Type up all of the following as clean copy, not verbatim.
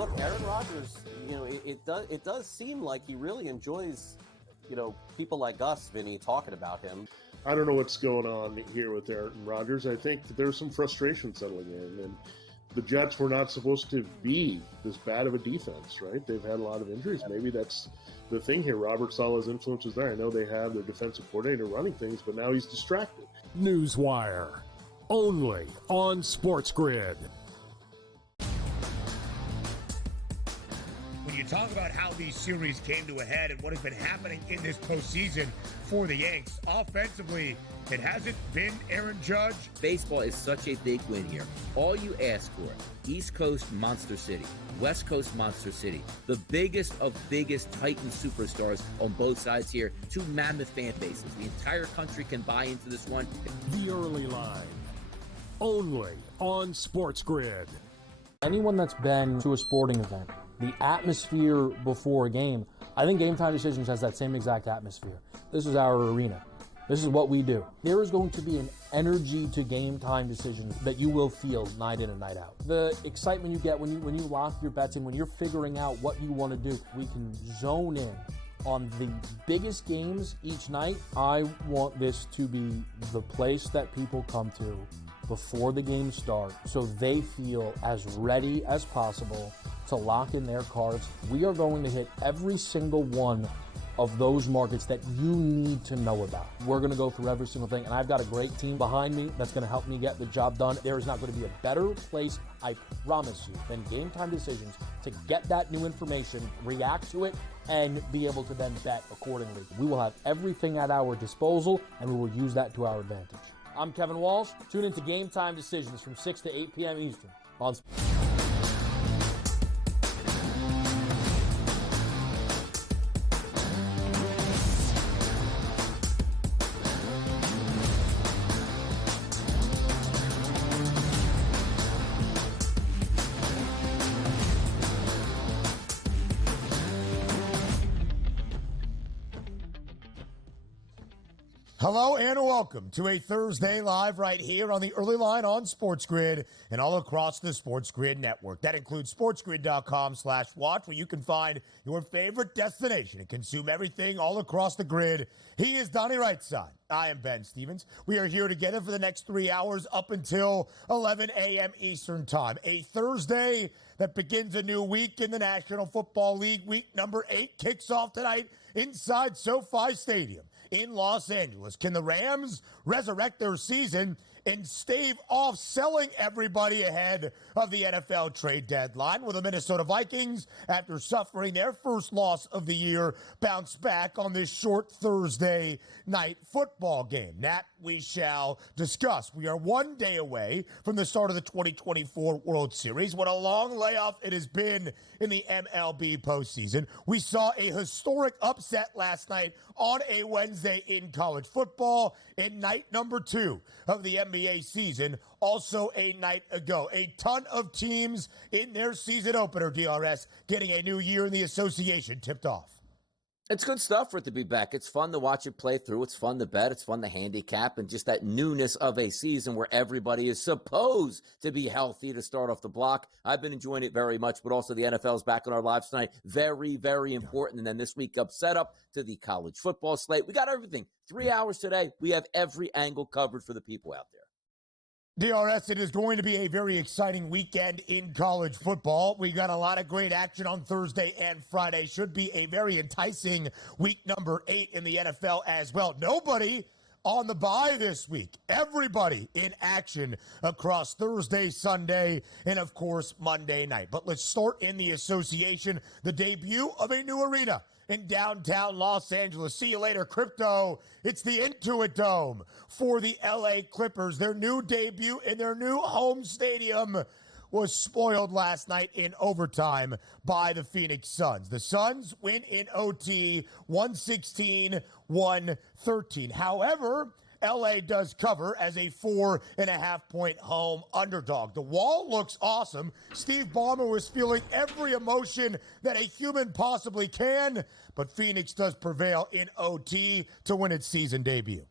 look, Aaron Rodgers, it does seem like he really enjoys, people like us, Vinny, talking about him. I don't know what's going on here with Aaron Rodgers. I think that there's some frustration settling in, and the Jets were not supposed to be this bad of a defense, right? They've had a lot of injuries. Maybe that's the thing here. Robert Saleh's influence is there. I know they have their defensive coordinator running things, but now he's distracted. Newswire, only on SportsGrid. When you talk about how these series came to a head and what has been happening in this postseason for the Yanks, offensively, it hasn't been Aaron Judge. Baseball is such a big win here. All you ask for, East Coast Monster City, West Coast Monster City, the biggest of biggest Titan superstars on both sides here, two mammoth fan bases. The entire country can buy into this one. The Early Line, only on SportsGrid. Anyone that's been to a sporting event, the atmosphere before a game, I think Game Time Decisions has that same exact atmosphere. This is our arena. This is what we do. There is going to be an energy to Game Time Decisions that you will feel night in and night out. The excitement you get when you lock your bets in, when you're figuring out what you want to do, we can zone in on the biggest games each night. I want this to be the place that people come to before the games start so they feel as ready as possible to lock in their cards. We are going to hit every single one of those markets that you need to know about. We're going to go through every single thing, and I've got a great team behind me that's going to help me get the job done. There is not going to be a better place, I promise you, than Game Time Decisions to get that new information, react to it, and be able to then bet accordingly. We will have everything at our disposal, and we will use that to our advantage. I'm Kevin Walsh. Tune into Game Time Decisions from 6 to 8 p.m. Eastern on Hello and welcome to a Thursday Live right here on the Early Line on SportsGrid and all across the SportsGrid network. That includes sportsgrid.com/watch, where you can find your favorite destination and consume everything all across the grid. He is Donnie Rightside. I am Ben Stevens. We are here together for the next 3 hours up until 11 a.m. Eastern Time. A Thursday that begins a new week in the National Football League. Week number 8 kicks off tonight inside SoFi Stadium in Los Angeles. Can the Rams resurrect their season and stave off selling everybody ahead of the NFL trade deadline? Will the Minnesota Vikings, after suffering their first loss of the year, bounce back on this short Thursday night football game? That we shall discuss. We are 1 day away from the start of the 2024 World Series. What a long layoff it has been in the MLB postseason. We saw a historic upset last night on a Wednesday in college football in night number 2 of the NBA season, also a night ago. A ton of teams in their season opener, DRS, getting a new year in the association tipped off. It's good stuff for it to be back. It's fun to watch it play through. It's fun to bet. It's fun to handicap. And just that newness of a season where everybody is supposed to be healthy to start off the block. I've been enjoying it very much, but also the NFL's back in our lives tonight. Very, very important. And then this week up set up to the college football slate. We got everything. 3 hours today. We have every angle covered for the people out there. DRS, it is going to be a very exciting weekend in college football. We got a lot of great action on Thursday and Friday. Should be a very enticing week number 8 in the NFL as well. Nobody on the bye this week. Everybody in action across Thursday, Sunday, and of course Monday night. But let's start in the association, the debut of a new arena in downtown Los Angeles. See you later, crypto. It's the Intuit Dome for the LA Clippers. Their new debut in their new home stadium was spoiled last night in overtime by the Phoenix Suns. The Suns win in OT 116-113. However, LA does cover as a 4.5-point home underdog. The wall looks awesome. Steve Ballmer was feeling every emotion that a human possibly can, but Phoenix does prevail in OT to win its season debut.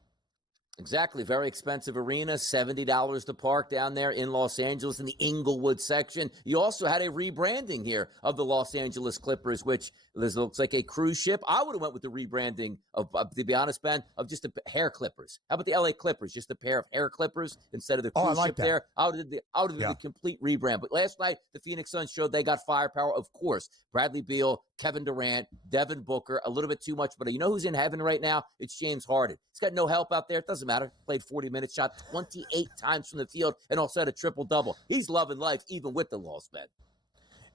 Exactly. Very expensive arena, $70 to park down there in Los Angeles in the Inglewood section. You also had a rebranding here of the Los Angeles Clippers, which looks like a cruise ship. I would have went with the rebranding of, to be honest, Ben, of just the hair clippers. How about the LA Clippers? Just a pair of hair clippers instead of the cruise ship there. I would have did the complete rebrand. But last night, the Phoenix Suns showed they got firepower. Of course, Bradley Beal, Kevin Durant, Devin Booker, a little bit too much. But you know who's in heaven right now? It's James Harden. He's got no help out there. It doesn't matter. Played 40 minutes, shot 28 times from the field, and also had a triple-double. He's loving life, even with the loss, Ben.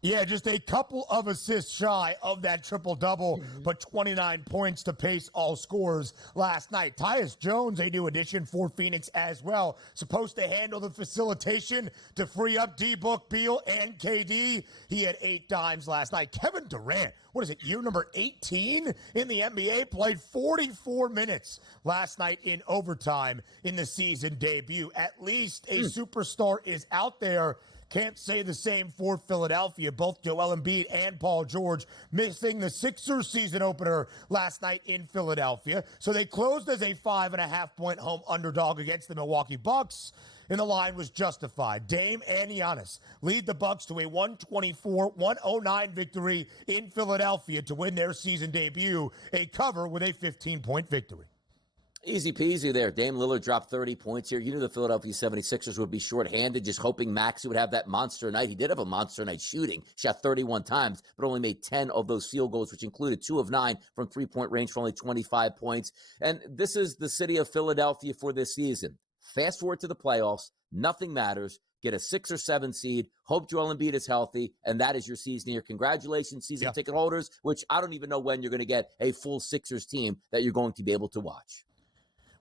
Yeah, just a couple of assists shy of that triple-double, but 29 points to pace all scores last night. Tyus Jones, a new addition for Phoenix as well, supposed to handle the facilitation to free up D-Book, Beal, and KD. He had 8 dimes last night. Kevin Durant, what is it, year number 18 in the NBA, played 44 minutes last night in overtime in the season debut. At least a superstar is out there. Can't say the same for Philadelphia. Both Joel Embiid and Paul George missing the Sixers season opener last night in Philadelphia. So they closed as a 5.5-point home underdog against the Milwaukee Bucks, and the line was justified. Dame and Giannis lead the Bucks to a 124-109 victory in Philadelphia to win their season debut, a cover with a 15-point victory. Easy peasy there. Dame Lillard dropped 30 points here. You knew the Philadelphia 76ers would be shorthanded, just hoping Maxey would have that monster night. He did have a monster night shooting. Shot 31 times, but only made 10 of those field goals, which included 2 of 9 from three-point range for only 25 points. And this is the city of Philadelphia for this season. Fast forward to the playoffs. Nothing matters. Get a 6 or 7 seed. Hope Joel Embiid is healthy, and that is your season here. Congratulations, season ticket holders, which I don't even know when you're going to get a full Sixers team that you're going to be able to watch.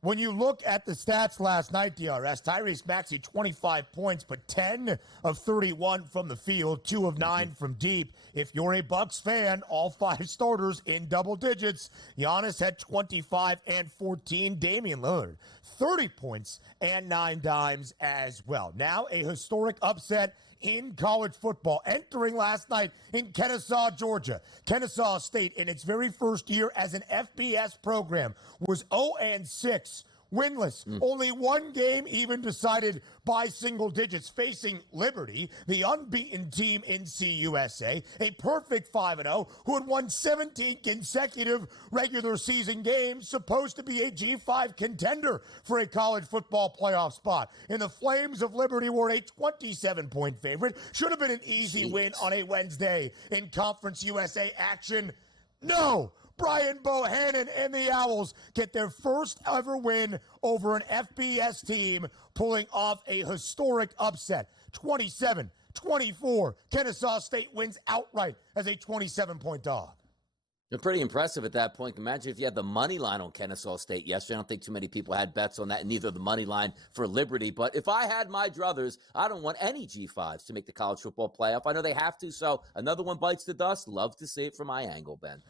When you look at the stats last night, DRS, Tyrese Maxey, 25 points, but 10 of 31 from the field, 2 of 9 from deep. If you're a Bucks fan, all 5 starters in double digits. Giannis had 25 and 14. Damian Lillard, 30 points and 9 dimes as well. Now a historic upset in college football, entering last night in Kennesaw, Georgia. Kennesaw State, in its very first year as an FBS program, was 0-6, winless. Only one game even decided by single digits, facing Liberty, the unbeaten team in CUSA, a perfect 5-0, who had won 17 consecutive regular season games, supposed to be a G5 contender for a college football playoff spot. And the Flames of Liberty were a 27-point favorite. Should have been an easy win on a Wednesday in Conference USA action. No! Brian Bohannon and the Owls get their first ever win over an FBS team, pulling off a historic upset. 27-24. Kennesaw State wins outright as a 27-point dog. They're pretty impressive at that point. Imagine if you had the money line on Kennesaw State yesterday. I don't think too many people had bets on that, and neither the money line for Liberty. But if I had my druthers, I don't want any G5s to make the college football playoff. I know they have to, so another one bites the dust. Love to see it from my angle, Ben.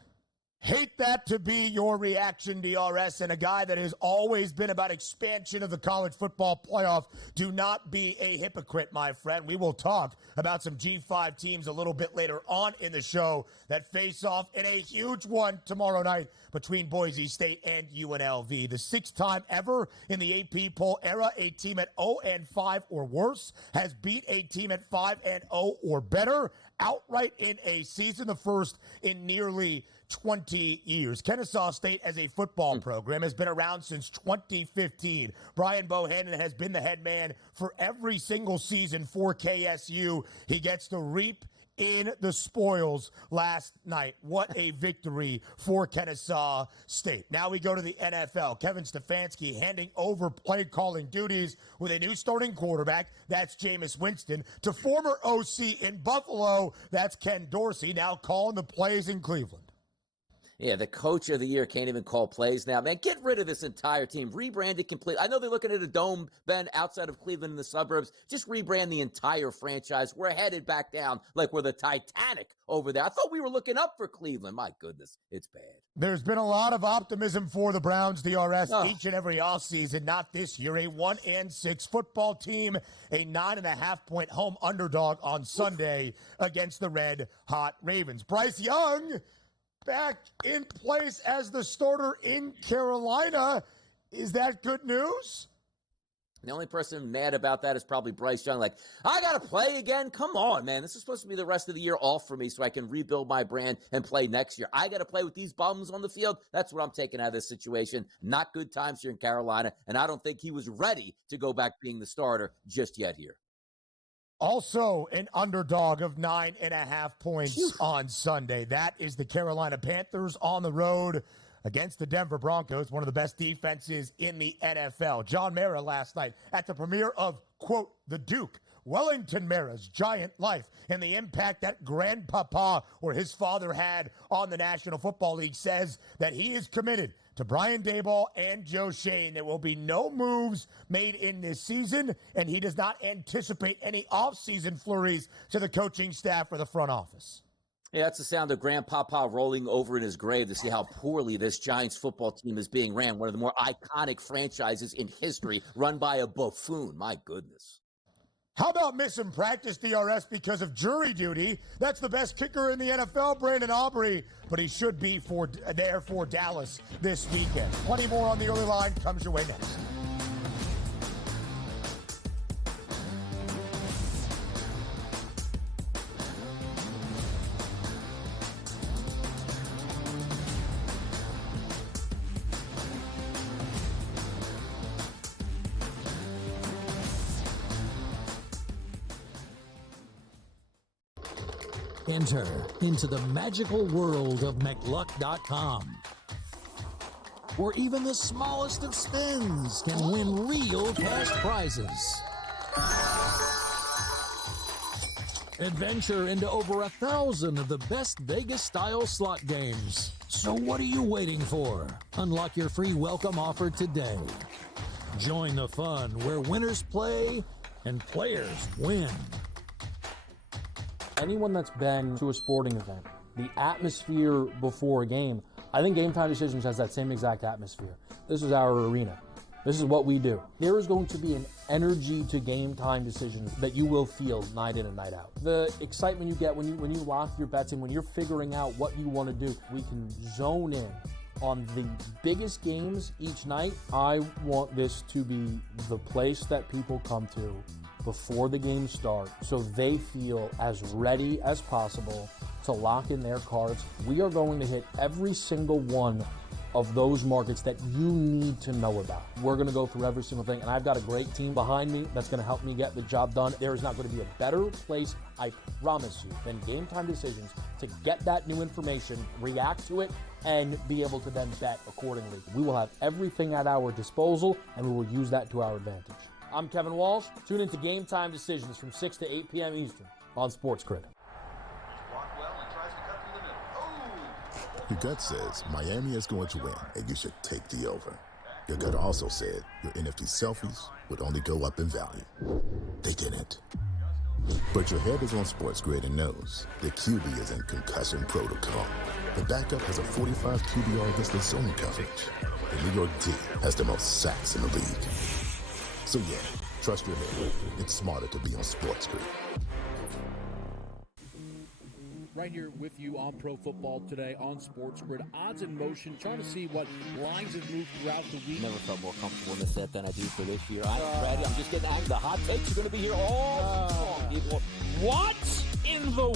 Hate that to be your reaction, DRS, and a guy that has always been about expansion of the college football playoff. Do not be a hypocrite, my friend. We will talk about some G5 teams a little bit later on in the show that face off in a huge one tomorrow night between Boise State and UNLV. The 6th time ever in the AP poll era, a team at 0-5 or worse has beat a team at 5-0 or better outright in a season, the first in nearly 20 years. Kennesaw State as a football program has been around since 2015. Brian Bohannon has been the head man for every single season for KSU. He gets to reap in the spoils last night. What a victory for Kennesaw State. Now we go to the NFL. Kevin Stefanski handing over play calling duties with a new starting quarterback. That's Jameis Winston. To former OC in Buffalo, that's Ken Dorsey, now calling the plays in Cleveland. Yeah, the coach of the year can't even call plays now. Man, get rid of this entire team. Rebrand it completely. I know they're looking at a dome, Ben, outside of Cleveland in the suburbs. Just rebrand the entire franchise. We're headed back down like we're the Titanic over there. I thought we were looking up for Cleveland. My goodness, it's bad. There's been a lot of optimism for the Browns, DRS, each and every offseason. Not this year. A 1-6 football team, a 9.5-point home underdog on Sunday against the Red Hot Ravens. Bryce Young back in place as the starter in Carolina. Is that good news? The only person mad about that is probably Bryce Young. Like, I got to play again? Come on, man. This is supposed to be the rest of the year off for me so I can rebuild my brand and play next year. I got to play with these bums on the field. That's what I'm taking out of this situation. Not good times here in Carolina, and I don't think he was ready to go back being the starter just yet here. Also an underdog of 9.5 points on Sunday. That is the Carolina Panthers on the road against the Denver Broncos, one of the best defenses in the NFL. John Mara last night at the premiere of, quote, The Duke, Wellington Mara's Giant Life, and the impact that grandpapa or his father had on the National Football League, says that he is committed to Brian Daboll and Joe Shane. There will be no moves made in this season, and he does not anticipate any offseason flurries to the coaching staff or the front office. Yeah, that's the sound of Grandpapa rolling over in his grave to see how poorly this Giants football team is being ran. One of the more iconic franchises in history, run by a buffoon. My goodness. How about missing practice, DRS, because of jury duty? That's the best kicker in the NFL, Brandon Aubrey, but he should be there for Dallas this weekend. Plenty more on the early line comes your way next. Enter into the magical world of McLuck.com, where even the smallest of spins can win real cash prizes. Adventure into over 1,000 of the best Vegas-style slot games. So what are you waiting for? Unlock your free welcome offer today. Join the fun where winners play and players win. Anyone that's been to a sporting event, the atmosphere before a game, I think Game Time Decisions has that same exact atmosphere. This is our arena. This is what we do. There is going to be an energy to Game Time Decisions that you will feel night in and night out. The excitement you get when you lock your bets in, when you're figuring out what you want to do, we can zone in on the biggest games each night. I want this to be the place that people come to before the game starts, so they feel as ready as possible to lock in their cards. We are going to hit every single one of those markets that you need to know about. We're going to go through every single thing, and I've got a great team behind me that's going to help me get the job done. There is not going to be a better place, I promise you, than Game Time Decisions to get that new information, react to it, and be able to then bet accordingly. We will have everything at our disposal, and we will use that to our advantage. I'm Kevin Walsh. Tune into Game Time Decisions from 6 to 8 p.m. Eastern on SportsGrid. Your gut says Miami is going to win, and you should take the over. Your gut also said your NFT selfies would only go up in value. They didn't. But your head is on SportsGrid and knows the QB is in concussion protocol. The backup has a 45 QBR against the zone coverage. The New York D has the most sacks in the league. So yeah, trust your head. It's smarter to be on SportsGrid. Right here with you on Pro Football Today on SportsGrid. Odds in motion, trying to see what lines have moved throughout the week. Never felt more comfortable in this set than I do for this year. I'm ready. I'm just getting angry. The hot takes are going to be here all long, people. What in the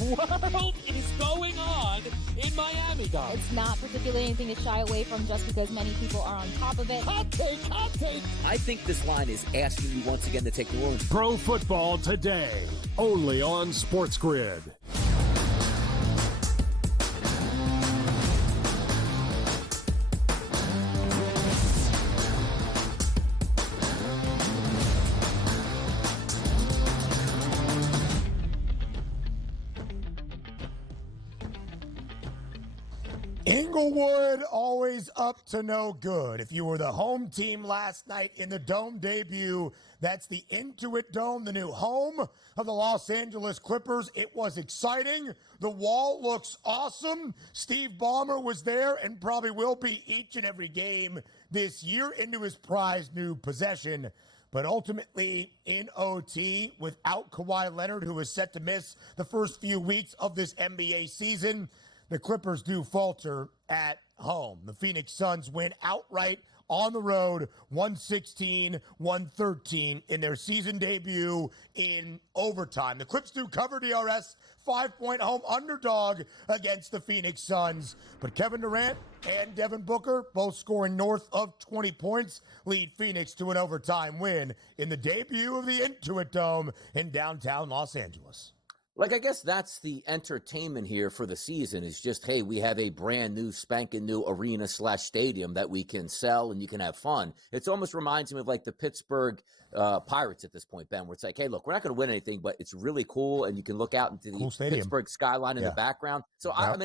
world is going on in Miami, guys? It's not particularly anything to shy away from just because many people are on top of it. Hot take, hot take. I think this line is asking you once again to take the room. Pro Football Today, only on SportsGrid. Inglewood always up to no good. If you were the home team last night in the Dome debut, that's the Intuit Dome, the new home of the Los Angeles Clippers. It was exciting. The wall looks awesome. Steve Ballmer was there and probably will be each and every game this year into his prized new possession. But ultimately, in OT, without Kawhi Leonard, who is set to miss the first few weeks of this NBA season, the Clippers do falter at home. The Phoenix Suns win outright on the road, 116-113 in their season debut in overtime. The Clips do cover DRS, 5-point home underdog against the Phoenix Suns. But Kevin Durant and Devin Booker, both scoring north of 20 points, lead Phoenix to an overtime win in the debut of the Intuit Dome in downtown Los Angeles. Like, I guess that's the entertainment here for the season is just, hey, we have a brand new spanking new arena/stadium that we can sell and you can have fun. It almost reminds me of like the Pittsburgh Pirates at this point, Ben, where it's like, hey, look, we're not going to win anything, but it's really cool. And you can look out into the Pittsburgh skyline in the background. So, I'm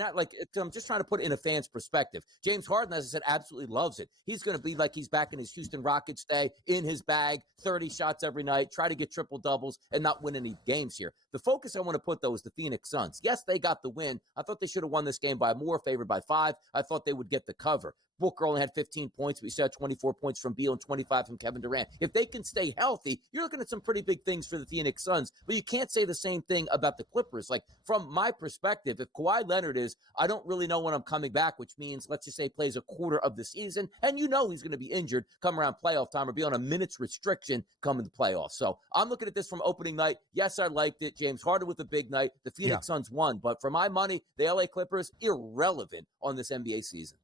just trying to put it in a fan's perspective. James Harden, as I said, absolutely loves it. He's going to be like he's back in his Houston Rockets day, in his bag, 30 shots every night, try to get triple doubles and not win any games here. The focus I want to put, though, is the Phoenix Suns. Yes, they got the win. I thought they should have won this game by more, favored by 5. I thought they would get the cover. Booker only had 15 points. We saw 24 points from Beal and 25 from Kevin Durant. If they can stay healthy, you're looking at some pretty big things for the Phoenix Suns. But you can't say the same thing about the Clippers. Like, from my perspective, if Kawhi Leonard is, I don't really know when I'm coming back, which means, let's just say, plays a quarter of the season, and you know he's going to be injured come around playoff time or be on a minutes restriction coming to playoffs. So I'm looking at this from opening night. Yes, I liked it. James Harden with a big night. The Phoenix Suns won. But for my money, the LA Clippers, irrelevant on this NBA season.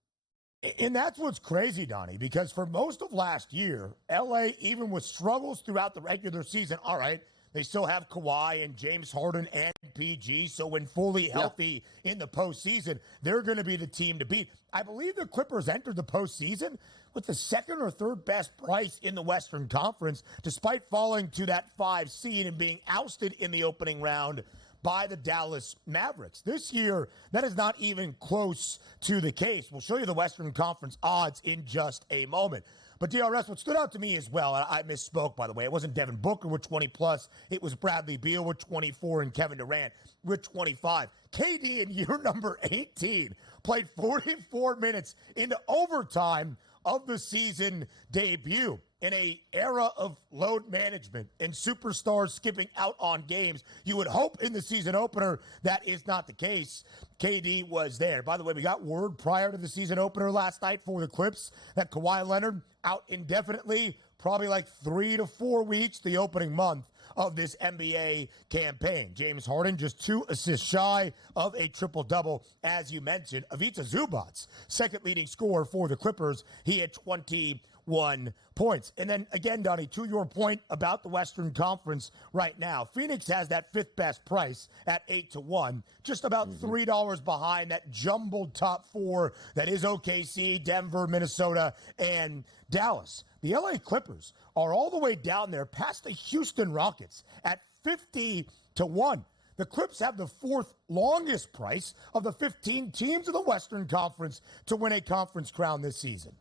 And that's what's crazy, Donnie, because for most of last year, LA, even with struggles throughout the regular season, all right, they still have Kawhi and James Harden and PG, so when fully healthy in the postseason, they're going to be the team to beat. I believe the Clippers entered the postseason with the second or third best price in the Western Conference, despite falling to that 5 seed and being ousted in the opening round by the Dallas Mavericks. This year, that is not even close to the case. We'll show you the Western Conference odds in just a moment. But DRS, what stood out to me as well, and I misspoke, by the way, it wasn't Devin Booker with 20+, it was Bradley Beal with 24 and Kevin Durant with 25. KD in year number 18 played 44 minutes into overtime of the season debut. In a era of load management and superstars skipping out on games, you would hope in the season opener that is not the case. KD was there. By the way, we got word prior to the season opener last night for the Clips that Kawhi Leonard out indefinitely, probably like 3 to 4 weeks, the opening month of this NBA campaign. James Harden just 2 assists shy of a triple-double, as you mentioned. Ivica Zubac's second leading scorer for the Clippers. He had 21 points. And then again, Donnie, to your point about the Western Conference right now, Phoenix has that 5th best price at 8-1, just about $3 behind that jumbled top 4 that is OKC, Denver, Minnesota, and Dallas. The LA Clippers are all the way down there past the Houston Rockets at 50-1. The Clips have the 4th longest price of the 15 teams of the Western Conference to win a conference crown this season.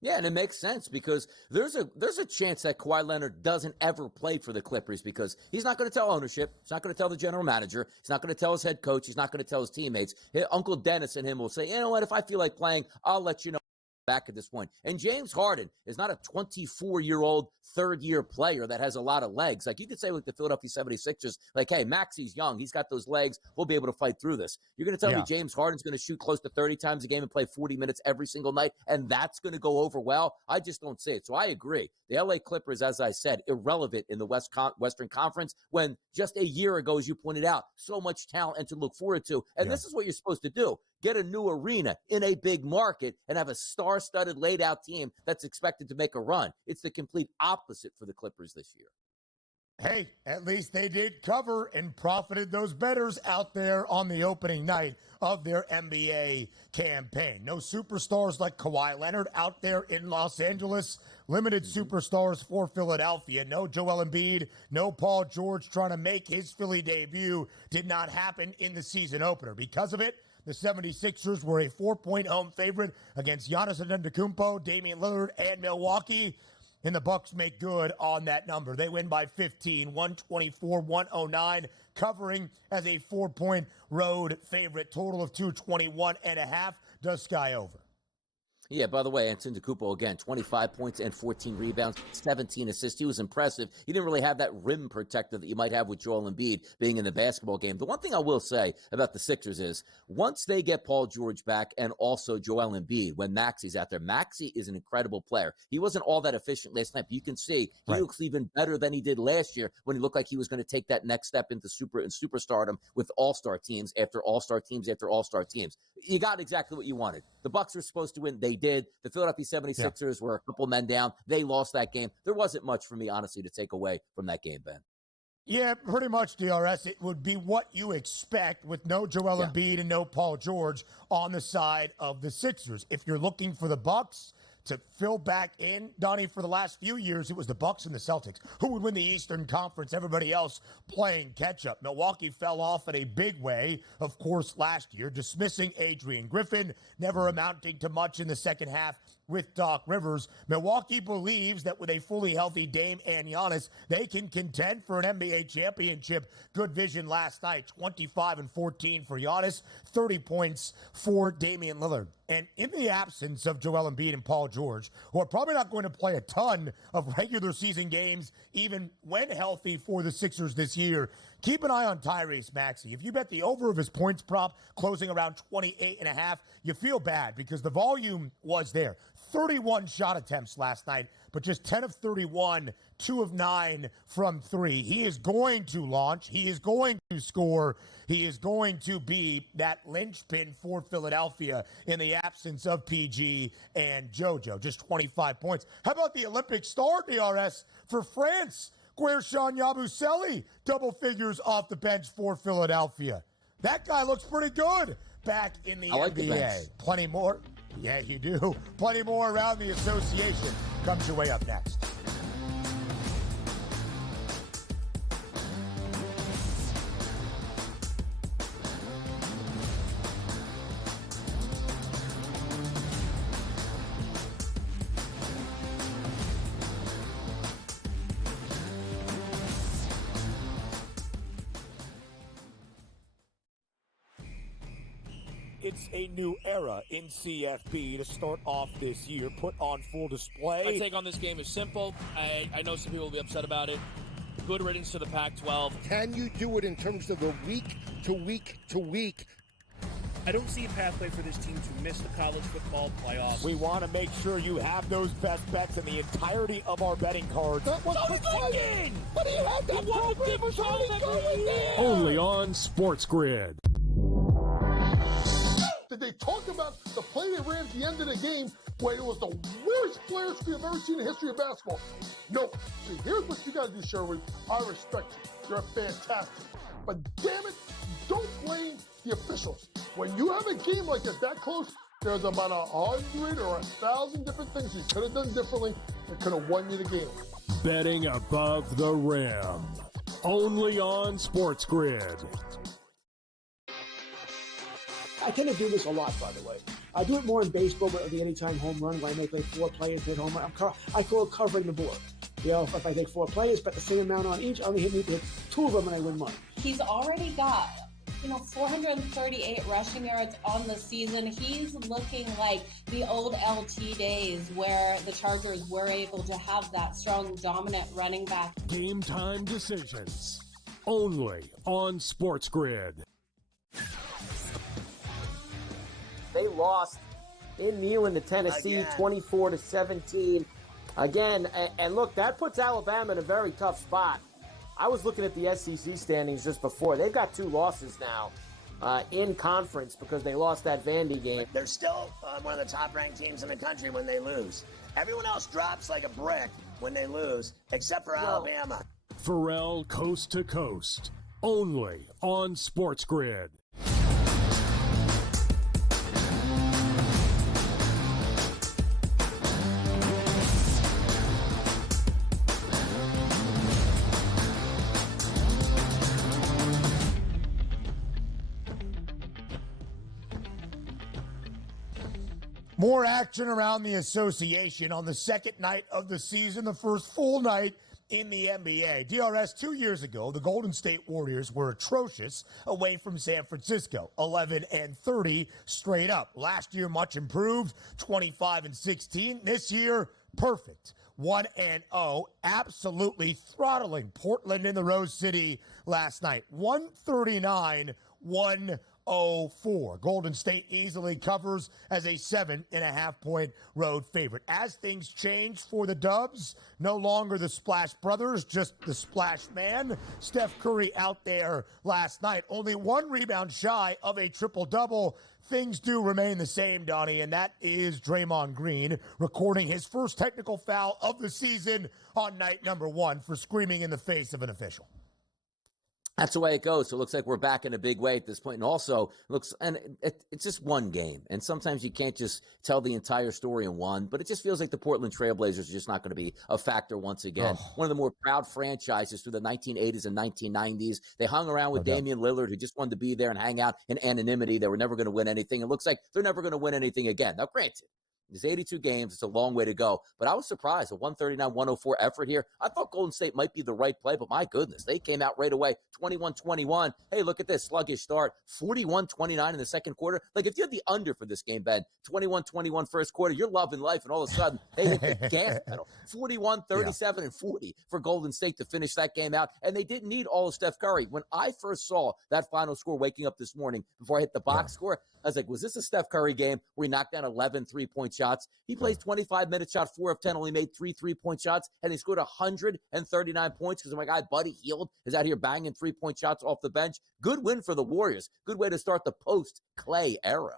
Yeah, and it makes sense because there's a chance that Kawhi Leonard doesn't ever play for the Clippers because he's not going to tell ownership. He's not going to tell the general manager. He's not going to tell his head coach. He's not going to tell his teammates. Uncle Dennis and him will say, you know what, if I feel like playing, I'll let you know back at this point. And James Harden is not a 24-year-old third-year player that has a lot of legs. Like you could say with the Philadelphia 76ers, like, hey, Maxi's young. He's got those legs. We'll be able to fight through this. You're going to tell me James Harden's going to shoot close to 30 times a game and play 40 minutes every single night, and that's going to go over well? I just don't see it. So I agree. The LA Clippers, as I said, irrelevant in the Western Conference when just a year ago, as you pointed out, so much talent and to look forward to. And this is what you're supposed to do. Get a new arena in a big market and have a star-studded, laid-out team that's expected to make a run. It's the complete opposite for the Clippers this year. Hey, at least they did cover and profited those bettors out there on the opening night of their NBA campaign. No superstars like Kawhi Leonard out there in Los Angeles. Limited superstars for Philadelphia. No Joel Embiid, no Paul George trying to make his Philly debut. Did not happen in the season opener. Because of it, the 76ers were a 4-point home favorite against Giannis Antetokounmpo, Damian Lillard, and Milwaukee. And the Bucks make good on that number. They win by 15, 124-109, covering as a 4-point road favorite. Total of 221.5. Does Sky over? Yeah, by the way, Antetokounmpo, again, 25 points and 14 rebounds, 17 assists. He was impressive. He didn't really have that rim protector that you might have with Joel Embiid being in the basketball game. The one thing I will say about the Sixers is once they get Paul George back and also Joel Embiid, when Maxi's out there, Maxi is an incredible player. He wasn't all that efficient last night, but you can see he looks even better than he did last year when he looked like he was going to take that next step into superstardom with all-star teams after all-star teams after all-star teams. You got exactly what you wanted. The Bucks were supposed to win. They did. The Philadelphia 76ers were a couple men down. They lost that game. There wasn't much for me, honestly, to take away from that game, Ben. Yeah, pretty much, DRS. It would be what you expect with no Joel Embiid and no Paul George on the side of the Sixers. If you're looking for the Bucks to fill back in, Donnie, for the last few years, it was the Bucks and the Celtics who would win the Eastern Conference, everybody else playing catch-up. Milwaukee fell off in a big way, of course, last year, dismissing Adrian Griffin, never amounting to much in the second half with Doc Rivers. Milwaukee believes that with a fully healthy Dame and Giannis, they can contend for an NBA championship. Good vision last night, 25 and 14 for Giannis, 30 points for Damian Lillard. And in the absence of Joel Embiid and Paul George, who are probably not going to play a ton of regular season games, even when healthy for the Sixers this year, keep an eye on Tyrese Maxey. If you bet the over of his points prop closing around 28.5, you feel bad because the volume was there. 31 shot attempts last night, but just 10 of 31, 2 of 9 from 3. He is going to launch. He is going to score. He is going to be that linchpin for Philadelphia in the absence of PG and JoJo. Just 25 points. How about the Olympic star, DRS, for France? Guerschon Yabusele, double figures off the bench for Philadelphia. That guy looks pretty good back in the NBA. Plenty more. Yeah, you do. Plenty more around the association. Comes your way up next. It's a new era in CFP to start off this year, put on full display. My take on this game is simple. I know some people will be upset about it. Good riddance to the Pac-12. Can you do it in terms of the week to week to week? I don't see a pathway for this team to miss the college football playoffs. We want to make sure you have those best bets in the entirety of our betting cards. That was thinking! But he had that program going there! Only on SportsGrid. Did they talk about the play they ran at the end of the game where it was the worst player screen I've ever seen in the history of basketball? No. See, here's what you got to do, Sherwood. I respect you. You're fantastic. But damn it, don't blame the officials. When you have a game like that close, there's about 100 or 1,000 different things you could have done differently that could have won you the game. Betting above the rim. Only on SportsGrid. I tend to do this a lot, by the way. I do it more in baseball, but the anytime home run, where I make like 4 players hit home run. I call it covering the board. You know, if I take 4 players, bet the same amount on each, I only hit 2 of them and I win money. He's already got, 438 rushing yards on the season. He's looking like the old LT days where the Chargers were able to have that strong, dominant running back. Game time decisions. Only on SportsGrid. They lost in Neyland to Tennessee, 24-17. Again, and look, that puts Alabama in a very tough spot. I was looking at the SEC standings just before. They've got 2 losses now in conference because they lost that Vandy game. They're still one of the top-ranked teams in the country when they lose. Everyone else drops like a brick when they lose, except for Alabama. Pharrell Coast to Coast. Only on SportsGrid. More action around the association on the second night of the season, the first full night in the NBA. DRS, 2 years ago, the Golden State Warriors were atrocious away from San Francisco, 11-30 straight up. Last year, much improved, 25-16. This year, perfect. 1-0, absolutely throttling Portland in the Rose City last night. 139-104. Golden State easily covers as a 7.5-point road favorite. As things change for the Dubs, no longer the Splash Brothers, just the Splash Man. Steph Curry out there last night, only 1 rebound shy of a triple-double. Things do remain the same, Donnie, and that is Draymond Green recording his first technical foul of the season on night number 1 for screaming in the face of an official. That's the way it goes. So it looks like we're back in a big way at this point. And also, it's just one game. And sometimes you can't just tell the entire story in one. But it just feels like the Portland Trailblazers are just not going to be a factor once again. One of the more proud franchises through the 1980s and 1990s. They hung around with Damian Lillard, who just wanted to be there and hang out in anonymity. They were never going to win anything. It looks like they're never going to win anything again. Now, granted, there's 82 games. It's a long way to go. But I was surprised. A 139-104 effort here. I thought Golden State might be the right play, but my goodness, they came out right away. 21-21. Hey, look at this sluggish start. 41-29 in the second quarter. Like, if you had the under for this game, Ben, 21-21 first quarter, you're loving life, and all of a sudden, they hit the gas pedal. 41, 37, and 40 for Golden State to finish that game out. And they didn't need all of Steph Curry. When I first saw that final score waking up this morning before I hit the box score, I was like, was this a Steph Curry game where he knocked down 11 3-point shots? He plays 25 minutes, shot 4 of 10, only made 3 3-point shots, and he scored 139 points because my guy Buddy Hield is out here banging 3-point shots off the bench. Good win for the Warriors. Good way to start the post-Clay era.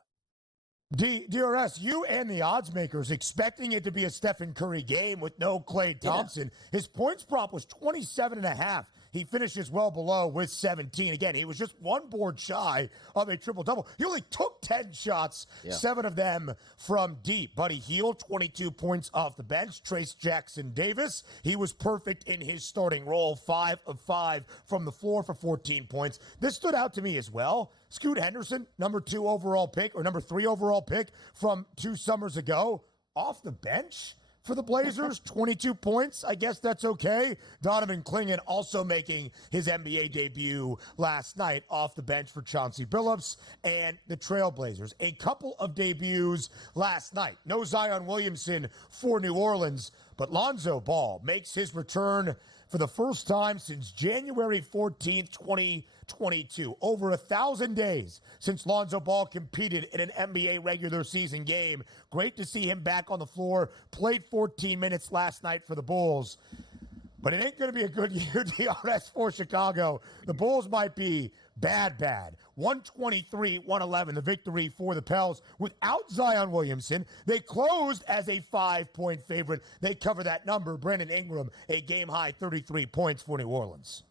DRS, you and the odds makers expecting it to be a Stephen Curry game with no Klay Thompson. Yeah. His points prop was 27.5. He finishes well below with 17. Again, he was just 1 board shy of a triple-double. He only took 10 shots, 7 of them from deep. Buddy Hield, 22 points off the bench. Trace Jackson-Davis, he was perfect in his starting role, 5 of 5 from the floor for 14 points. This stood out to me as well. Scoot Henderson, number 2 overall pick, or number 3 overall pick from 2 summers ago, off the bench for the Blazers, 22 points. I guess that's okay. Donovan Clingan also making his NBA debut last night off the bench for Chauncey Billups and the Trailblazers. A couple of debuts last night. No Zion Williamson for New Orleans, but Lonzo Ball makes his return for the first time since January 14th, 2022. Over 1,000 days since Lonzo Ball competed in an NBA regular season game. Great to see him back on the floor. Played 14 minutes last night for the Bulls. But it ain't going to be a good year, DRS, for Chicago. The Bulls might be bad. 123-111, the victory for the Pels. Without Zion Williamson, they closed as a 5-point favorite. They cover that number. Brandon Ingram, a game-high 33 points for New Orleans.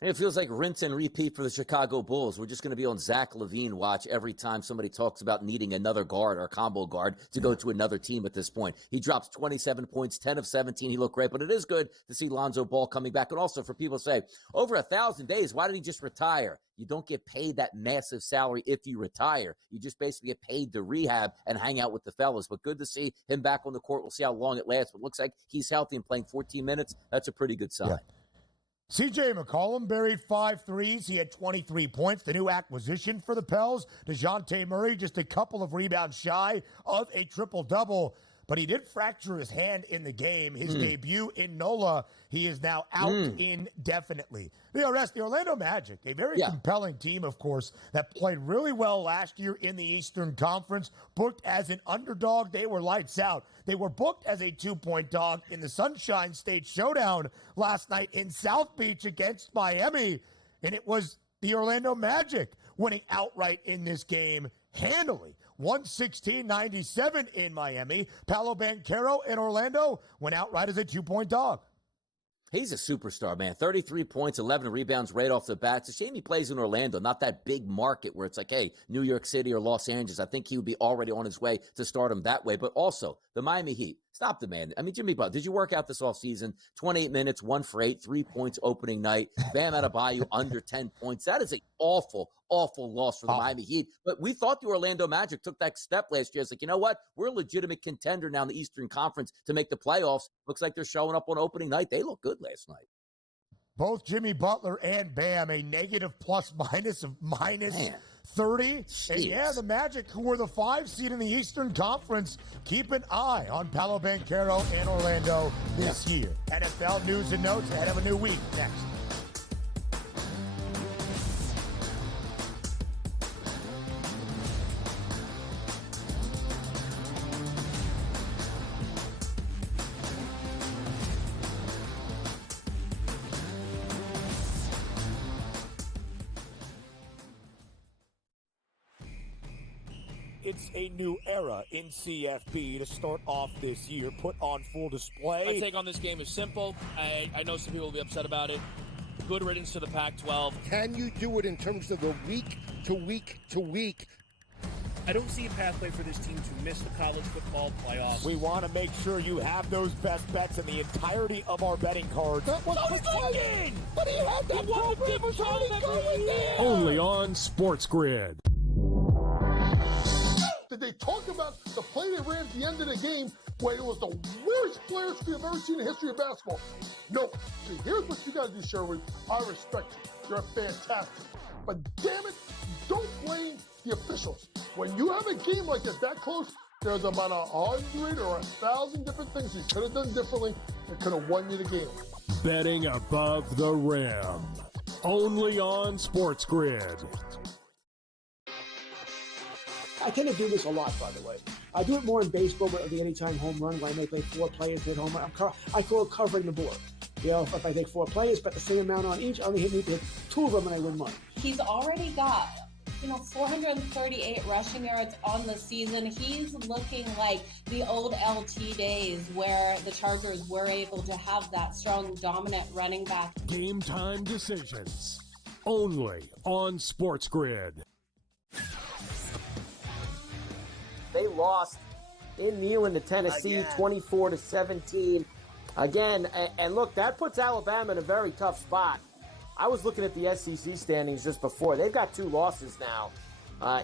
It feels like rinse and repeat for the Chicago Bulls. We're just going to be on Zach LaVine watch every time somebody talks about needing another guard or combo guard to go to another team at this point. He drops 27 points, 10 of 17. He looked great, but it is good to see Lonzo Ball coming back. And also for people to say, over 1,000 days, why did he just retire? You don't get paid that massive salary if you retire. You just basically get paid to rehab and hang out with the fellas. But good to see him back on the court. We'll see how long it lasts. But it looks like he's healthy and playing 14 minutes. That's a pretty good sign. Yeah. C.J. McCollum buried 5 threes. He had 23 points. The new acquisition for the Pels, DeJounte Murray, just a couple of rebounds shy of a triple-double. But he did fracture his hand in the game. His debut in NOLA, he is now out indefinitely. The Orlando Magic, a very compelling team, of course, that played really well last year in the Eastern Conference. Booked as an underdog, they were lights out. They were booked as a 2-point dog in the Sunshine State Showdown last night in South Beach against Miami. And it was the Orlando Magic winning outright in this game handily. 116-97 in Miami. Paolo Banchero in Orlando went outright as a 2-point dog. He's a superstar, man. 33 points, 11 rebounds right off the bat. It's a shame he plays in Orlando, not that big market where it's like, hey, New York City or Los Angeles. I think he would be already on his way to stardom that way. But also, the Miami Heat, Stop demanding. I mean, Jimmy Butler, did you work out this offseason? 28 minutes, 1 for 8, 3 points opening night. Bam Adebayo under 10 points. That is an awful loss for the Miami Heat. But we thought the Orlando Magic took that step last year. It's like, you know what? We're a legitimate contender now in the Eastern Conference to make the playoffs. Looks like they're showing up on opening night. They look good last night. Both Jimmy Butler and Bam, a negative plus minus of minus 30. And yeah, the Magic, who were the 5 seed in the Eastern Conference, keep an eye on Paolo Banchero and Orlando this year. NFL news and notes ahead of a new week next. It's a new era in CFB to start off this year, put on full display. My take on this game is simple. I know some people will be upset about it. Good riddance to the Pac-12. Can you do it in terms of the week to week to week? I don't see a pathway for this team to miss the college football playoffs. We want to make sure you have those best bets in the entirety of our betting cards. That was looking! But he had that program was really going there! Only on SportsGrid. Did they talk about the play they ran at the end of the game where it was the worst player screen I've ever seen in the history of basketball? No. See, here's what you got to do, Sherwood. I respect you. You're fantastic. But damn it, don't blame the officials. When you have a game like that close, there's about 100 or 1,000 different things you could have done differently that could have won you the game. Betting above the rim. Only on SportsGrid. I tend to do this a lot, by the way. I do it more in baseball with the anytime home run, where I may play 4 players hit home run. I call it covering the board. You know, if I take 4 players, bet the same amount on each, I only need to hit 2 of them and I win money. He's already got 438 rushing yards on the season. He's looking like the old LT days where the Chargers were able to have that strong, dominant running back. Game time decisions. Only on SportsGrid. They lost in Neyland to Tennessee, 24-17. Again, and look, that puts Alabama in a very tough spot. I was looking at the SEC standings just before. They've got 2 losses now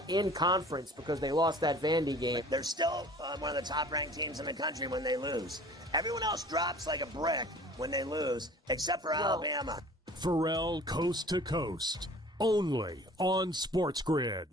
in conference because they lost that Vandy game. They're still one of the top-ranked teams in the country when they lose. Everyone else drops like a brick when they lose, except for Alabama. Pharrell Coast to Coast. Only on SportsGrid.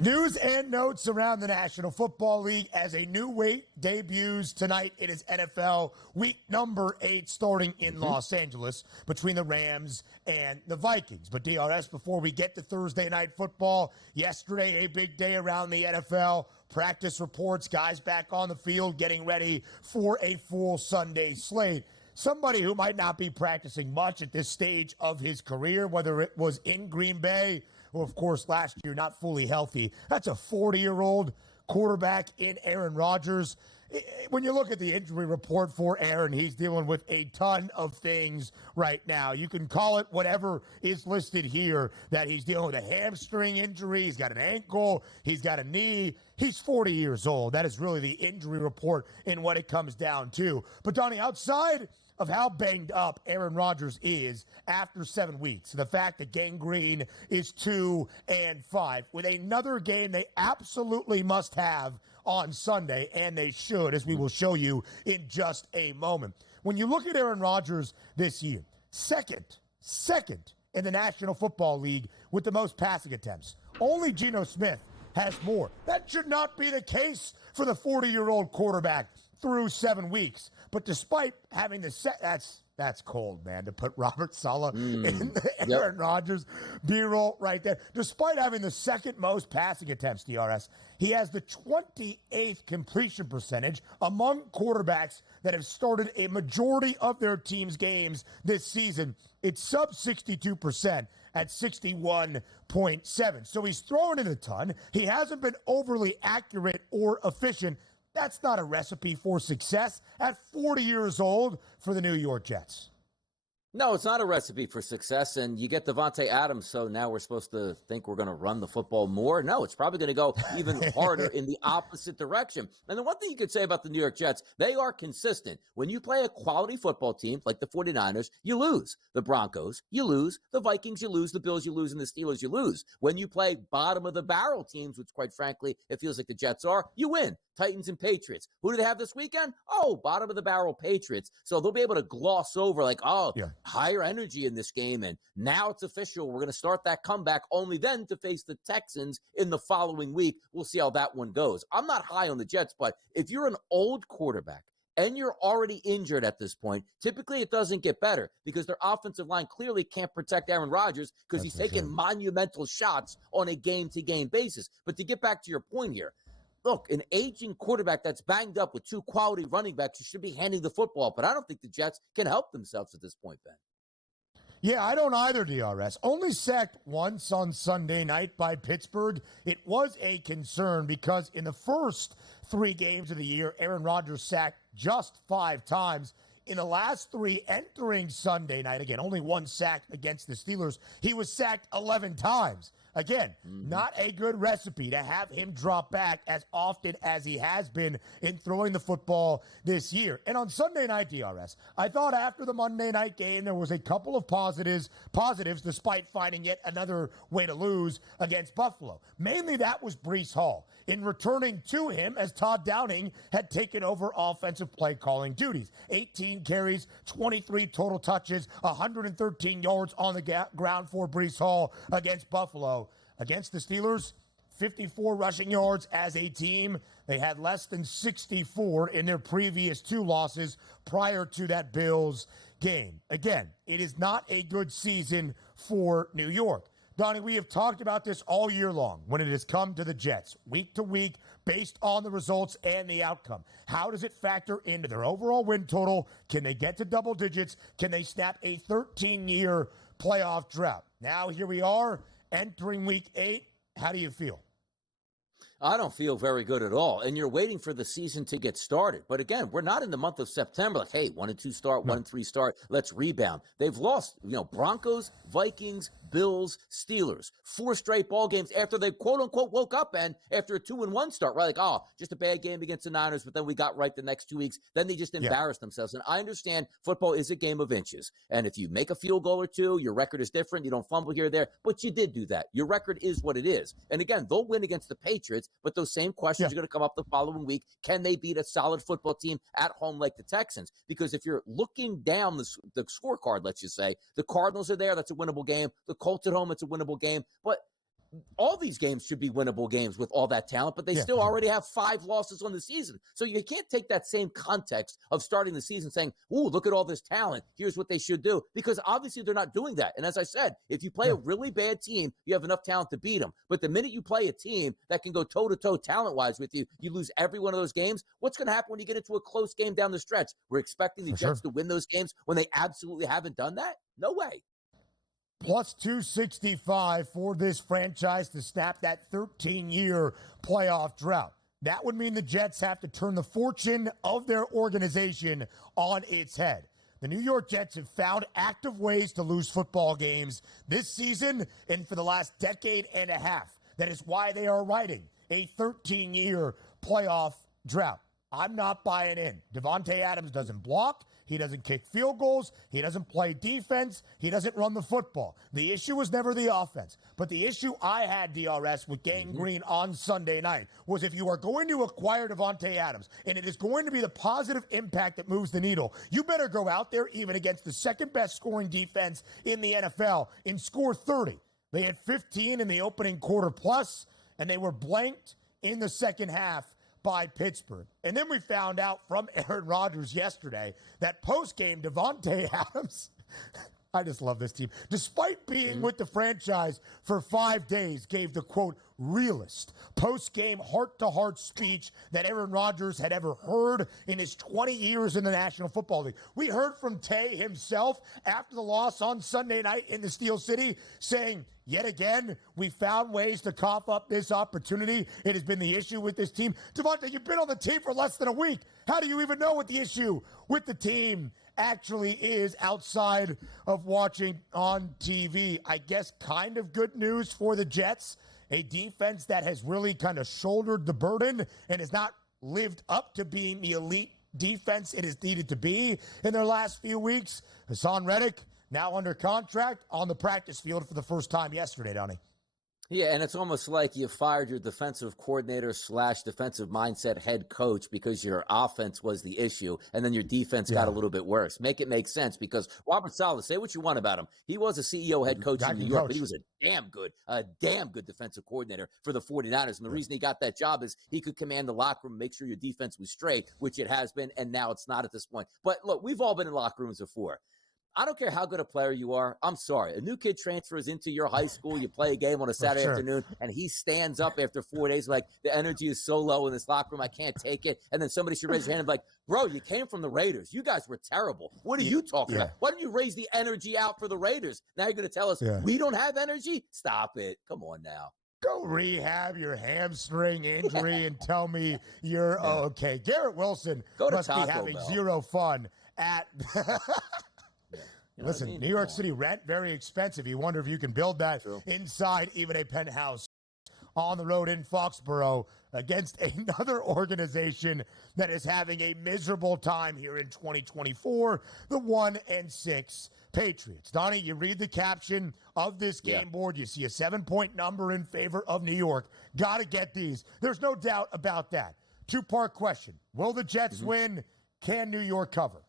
News and notes around the National Football League as a new weight debuts tonight. It is NFL week number 8 starting in Los Angeles between the Rams and the Vikings. But DRS, before we get to Thursday night football, yesterday a big day around the NFL. Practice reports, guys back on the field getting ready for a full Sunday slate. Somebody who might not be practicing much at this stage of his career, whether it was in Green Bay or, of course, last year not fully healthy. That's a 40-year-old quarterback in Aaron Rodgers. When you look at the injury report for Aaron, he's dealing with a ton of things right now. You can call it whatever is listed here, that he's dealing with a hamstring injury, he's got an ankle, he's got a knee. He's 40 years old. That is really the injury report in what it comes down to. But, Donnie, outside of how banged up Aaron Rodgers is after 7 weeks, the fact that gangrene is 2-5, with another game they absolutely must have on Sunday, and they should, as we will show you in just a moment. When you look at Aaron Rodgers this year, second in the National Football League with the most passing attempts. Only Geno Smith has more. That should not be the case for the 40-year-old quarterback through 7 weeks. But despite having the that's cold, man, to put Robert Saleh in the Aaron Rodgers B-roll right there. Despite having the second most passing attempts, DRS, he has the 28th completion percentage among quarterbacks that have started a majority of their team's games this season. It's sub 62%. at 61.7. So he's throwing it a ton. He hasn't been overly accurate or efficient. That's not a recipe for success at 40 years old for the New York Jets. No, it's not a recipe for success, and you get Devontae Adams, so now we're supposed to think we're going to run the football more? No, it's probably going to go even harder in the opposite direction. And the one thing you could say about the New York Jets, they are consistent. When you play a quality football team like the 49ers, you lose. The Broncos, you lose. The Vikings, you lose. The Bills, you lose. And the Steelers, you lose. When you play bottom-of-the-barrel teams, which quite frankly, it feels like the Jets are, you win. Titans and Patriots. Who do they have this weekend? Oh, bottom-of-the-barrel Patriots. So they'll be able to gloss over like, higher energy in this game, and now it's official. We're going to start that comeback, only then to face the Texans in the following week. We'll see how that one goes. I'm not high on the Jets, but if you're an old quarterback and you're already injured at this point, typically it doesn't get better because their offensive line clearly can't protect Aaron Rodgers because he's taking monumental shots on a game-to-game basis. But to get back to your point here, look, an aging quarterback that's banged up with two quality running backs, you should be handing the football, but I don't think the Jets can help themselves at this point, Ben. Yeah, I don't either, DRS. Only sacked once on Sunday night by Pittsburgh. It was a concern because in the first 3 games of the year, Aaron Rodgers sacked just 5 times. In the last 3 entering Sunday night, again, only 1 sack against the Steelers, he was sacked 11 times. Again, not a good recipe to have him drop back as often as he has been in throwing the football this year. And on Sunday night, DRS, I thought after the Monday night game, there was a couple of positives despite finding yet another way to lose against Buffalo. Mainly that was Breece Hall in returning to him as Todd Downing had taken over offensive play calling duties. 18 carries, 23 total touches, 113 yards on the ground for Breece Hall against Buffalo. Against the Steelers, 54 rushing yards as a team. They had less than 64 in their previous 2 losses prior to that Bills game. Again, it is not a good season for New York. Donnie, we have talked about this all year long when it has come to the Jets, week to week, based on the results and the outcome. How does it factor into their overall win total? Can they get to double digits? Can they snap a 13-year playoff drought? Now, here we are, entering week 8. How do you feel? I don't feel very good at all. And you're waiting for the season to get started. But again, we're not in the month of September. Like, hey, 1-2 start, 1-3 start. Let's rebound. They've lost, Broncos, Vikings, Bills, Steelers. 4 straight ball games after they quote unquote woke up and after a 2-1 start, right? Like, just a bad game against the Niners, but then we got right the next 2 weeks. Then they just embarrassed themselves. And I understand football is a game of inches. And if you make a field goal or 2, your record is different. You don't fumble here or there, but you did do that. Your record is what it is. And again, they'll win against the Patriots, but those same questions are going to come up the following week. Can they beat a solid football team at home like the Texans? Because if you're looking down the scorecard, let's just say, the Cardinals are there, that's a winnable game. The Colts at home, it's a winnable game. But all these games should be winnable games with all that talent, but they still already have 5 losses on the season. So you can't take that same context of starting the season saying, ooh, look at all this talent. Here's what they should do. Because obviously they're not doing that. And as I said, if you play a really bad team, you have enough talent to beat them. But the minute you play a team that can go toe-to-toe talent-wise with you, you lose every one of those games. What's going to happen when you get into a close game down the stretch? We're expecting the Jets to win those games when they absolutely haven't done that? No way. Plus 265 for this franchise to snap that 13-year playoff drought. That would mean the Jets have to turn the fortune of their organization on its head. The New York Jets have found active ways to lose football games this season and for the last decade and a half. That is why they are riding a 13-year playoff drought. I'm not buying in. Devontae Adams doesn't block. He doesn't kick field goals. He doesn't play defense. He doesn't run the football. The issue was never the offense. But the issue I had, DRS, with Gang Green on Sunday night was if you are going to acquire Devontae Adams and it is going to be the positive impact that moves the needle, you better go out there even against the second best scoring defense in the NFL and score 30. They had 15 in the opening quarter plus, and they were blanked in the second half by Pittsburgh. And then we found out from Aaron Rodgers yesterday that post-game Devontae Adams, I just love this team. Despite being with the franchise for 5 days, gave the, quote, realest post-game heart-to-heart speech that Aaron Rodgers had ever heard in his 20 years in the National Football League. We heard from Tay himself after the loss on Sunday night in the Steel City saying, yet again, we found ways to cough up this opportunity. It has been the issue with this team. Devontae, you've been on the team for less than a week. How do you even know what the issue with the team actually is outside of watching on TV? I guess kind of good news for the Jets, a defense that has really kind of shouldered the burden and has not lived up to being the elite defense it has needed to be in their last few weeks. Hassan Reddick now under contract on the practice field for the first time yesterday, Donnie. Yeah, and it's almost like you fired your defensive coordinator / defensive mindset head coach because your offense was the issue, and then your defense got a little bit worse. Make it make sense, because Robert Saleh, say what you want about him, he was a CEO head coach in New York, but he was a damn good defensive coordinator for the 49ers. And the reason he got that job is he could command the locker room, make sure your defense was straight, which it has been, and now it's not at this point. But look, we've all been in locker rooms before. I don't care how good a player you are. I'm sorry. A new kid transfers into your high school. You play a game on a Saturday afternoon, and he stands up after 4 days like, the energy is so low in this locker room, I can't take it. And then somebody should raise your hand and be like, bro, you came from the Raiders. You guys were terrible. What are you talking about? Why don't you raise the energy out for the Raiders? Now you're going to tell us we don't have energy? Stop it. Come on now. Go rehab your hamstring injury and tell me you're okay. Garrett Wilson must be having zero fun at Listen, New York City rent, very expensive. You wonder if you can build that inside even a penthouse on the road in Foxborough against another organization that is having a miserable time here in 2024, the 1-6 Patriots. Donnie, you read the caption of this game board. You see a 7-point number in favor of New York. Got to get these. There's no doubt about that. Two-part question. Will the Jets win? Can New York cover?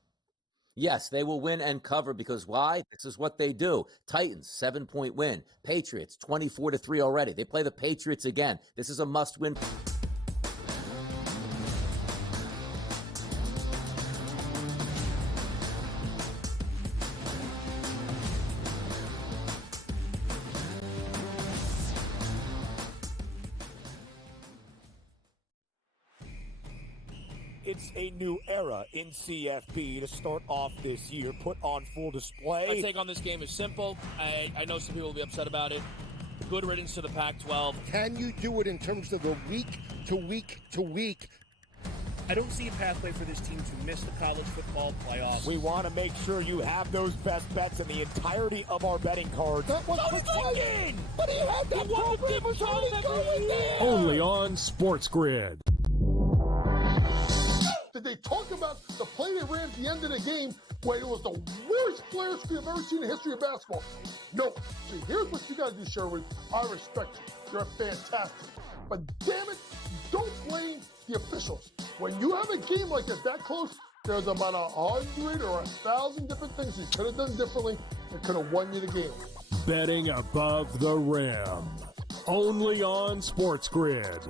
Yes, they will win and cover, because why? This is what they do. Titans, 7-point win. Patriots, 24-3 already. They play the Patriots again. This is a must-win. It's a new era in CFP to start off this year, put on full display. My take on this game is simple. I know some people will be upset about it. Good riddance to the Pac-12. Can you do it in terms of the week to week to week? I don't see a pathway for this team to miss the college football playoffs. We want to make sure you have those best bets in the entirety of our betting cards. That was in! But he had that program was going there! Only on SportsGrid. Did they talk about the play they ran at the end of the game where it was the worst player screen I've ever seen in the history of basketball? No. See, here's what you got to do, Sherwood. I respect you. You're fantastic. But damn it, don't blame the officials. When you have a game like this that close, there's about 100 or 1,000 different things you could have done differently that could have won you the game. Betting above the rim. Only on SportsGrid.